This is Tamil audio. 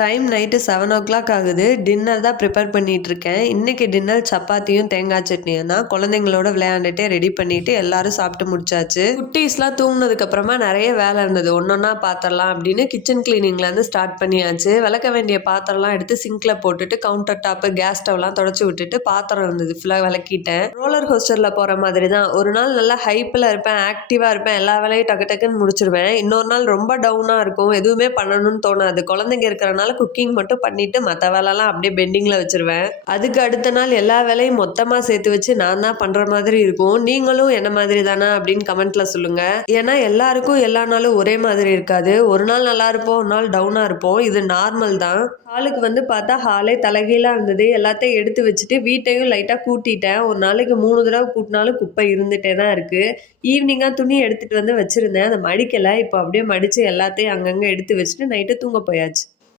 டைம் நைட்டு 7:00 ஆகுது. டின்னர் தான் ப்ரிப்பேர் பண்ணிகிட்ருக்கேன். இன்றைக்கி டின்னர் சப்பாத்தியும் தேங்காய் சட்னியும் தான். குழந்தைங்களோட விளையாண்டுட்டு ரெடி பண்ணிவிட்டு எல்லோரும் சாப்பிட்டு முடிச்சாச்சு. குட்டீஸ்லாம் தூங்கினதுக்கப்புறமா நிறைய வேலை இருந்தது. ஒன்றொன்னா பார்த்துடலாம் அப்படின்னு கிச்சன் கிளீனிங்லேருந்து ஸ்டார்ட் பண்ணியாச்சு. விளக்க வேண்டிய பாத்திரம்லாம் எடுத்து சிங்கில் போட்டுட்டு கவுண்டர் டாப்பு கேஸ் ஸ்டவ்லாம் தொடச்சி விட்டுட்டு பாத்திரம் இருந்தது ஃபுல்லாக விளக்கிட்டேன். ரோலர் கோஸ்டரில் போகிற மாதிரி தான். ஒரு நாள் நல்லா ஹைப்பில் இருப்பேன், ஆக்டிவாக இருப்பேன், எல்லா வேலையும் டக்கு டக்குன்னு முடிச்சிருவேன். இன்னொரு நாள் ரொம்ப டவுனாக இருக்கும், எதுவுமே பண்ணணும்னு தோணாது. குழந்தைங்க இருக்கிறனால குக்கிங் மட்டும் பண்ணிட்டு மற்ற வேலைலாம் அப்படியே பெண்டிங்கில் வச்சிருவேன். அதுக்கு அடுத்த நாள் எல்லா வேலையும் மொத்தமாக சேர்த்து வச்சு நான் தான் பண்ணுற மாதிரி இருக்கும். நீங்களும் என்ன மாதிரி தானே அப்படின்னு கமெண்ட்ல சொல்லுங்க. ஏன்னா எல்லாருக்கும் எல்லா நாளும் ஒரே மாதிரி இருக்காது. ஒரு நாள் நல்லா இருப்போம், ஒரு நாள் டவுனாக இருப்போம். இது நார்மல் தான். ஹாலுக்கு வந்து பார்த்தா ஹாலே தலைகீழாக இருந்தது. எல்லாத்தையும் எடுத்து வச்சுட்டு வீட்டையும் லைட்டாக கூட்டிட்டேன். ஒரு நாளைக்கு 3 தடவை கூட்டினாலும் குப்பை இருந்துகிட்டே தான் இருக்குது. ஈவினிங்காக துணி எடுத்துகிட்டு வந்து வச்சுருந்தேன், அதை மடிக்கலை. இப்போ அப்படியே மடித்து எல்லாத்தையும் அங்கங்கே எடுத்து வச்சுட்டு நைட்டு தூங்க போயாச்சு.